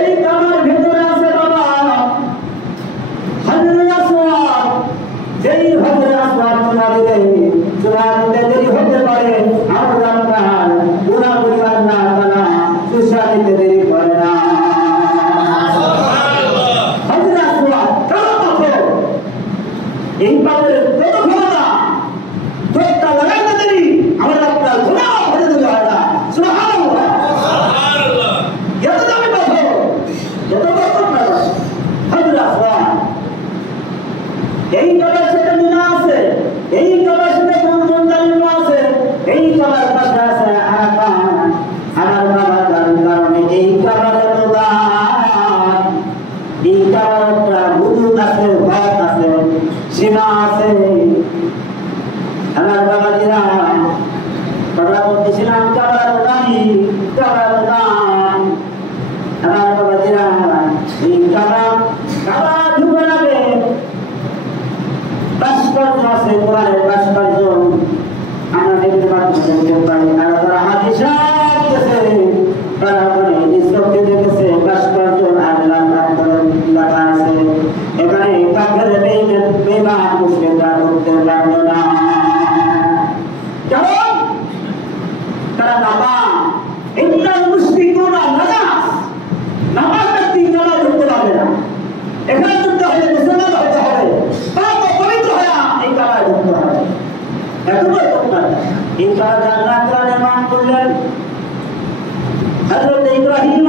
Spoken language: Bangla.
এই কাবার ভেতরে আছে বাবা হাজরে আসওয়াদ। যেই হাজরে আসওয়াদ চুরা দিতে দেরি হতে পারে, আমরা আপনার গুনাহ পরিমাণ না তারা চুষা দিতে দেরি করে না। হাজরে আসওয়াদ কালো পাথর, এই পাথরের কত ক্ষমতা, ঠোঁটটা লাগাইতে দেরি আমরা আপনার গুনাহ হতে দেরি হয় না। সুবহানাল্লাহ, সুবহানাল্লাহ। এত দামি পাথর, এত বড় পাথর হাজরে আসওয়াদ। এই কাবার সাথে মিনা আছে, এই কাবার সাথে কোন আছে, এই কাবার পাশে আছে আরাফা। আমার বাবার কারণে এই কাবারের প্রদান, এই কাবার একটা হুদুদ আছে, হদ আছে, সীমা আছে। আমার বাবা দিরা কথা বলতেছিলাম কাবার দামি, কাবার দাম। আমার বাবা দিরা এই কাবা ঢুকে যাবে, ভাস্কর্য আছে, কোরআনের ভাস্কর্য আমরা দেখতে পাচ্ছি। আর তারা হাদিস আছে, তারা ওখানে ইসলামকে দেখেছে ভাস্কর্য আর লেখা আছে। এখানে কাফের বেঈমান মুশরিকরা ঢুকতে পারবে না, কারণ তারা নামাজ ইন্নাল মুশরিকুনা নাজাস, নামাজ ব্যক্তি কাবা ঢুকতে পারবে না। এখানে ঢুকতে হলে মুসলমান হতে হবে, পবিত্র হয়ে এই কাবায় ঢুকতে হবে। এতটাই দরকার। এই কাবা আল্লাহ তাআলা নির্মাণ করলেন হযরত ইব্রাহিম